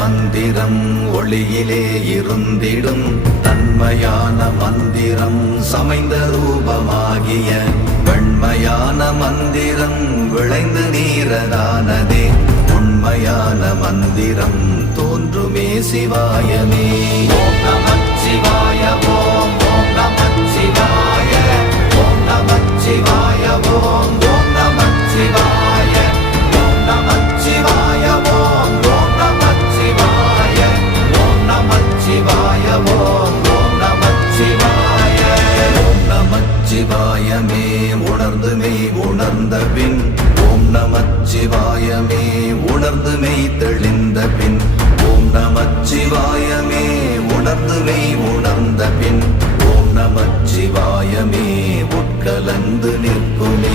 மந்திரம் ஒளியிலே இருந்திடும் தன்மையான மந்திரம் சமைந்த ரூபமாகிய வெண்மையான மந்திரம் விளைந்து நீரதானதே உண்மையான மந்திரம் தோன்றுமே சிவாயமே. ஓம் நமச்சிவாய ஓம் ஓம் நமச்சிவாய ஓம் நமச்சிவாய ஓம் ஓம் நமச்சிவாய ஓம் நமச்சிவாய ஓம் ஓம் நமச்சிவாய ஓம் நமச்சிவாய ஓம் ஓம் நமச்சிவாய. ஓம் நமச்சிவாயமே உணர்ந்து மெய் உணர்ந்த பின் ஓம் நமச்சிவாயமே உணர்ந்து மெய் தெளிந்த பின் ஓம் நமச்சிவாயமே உணர்ந்து மெய் உணர்ந்த பின் ஓம் நமச்சிவாயமே உட்கலந்து நிற்குமே.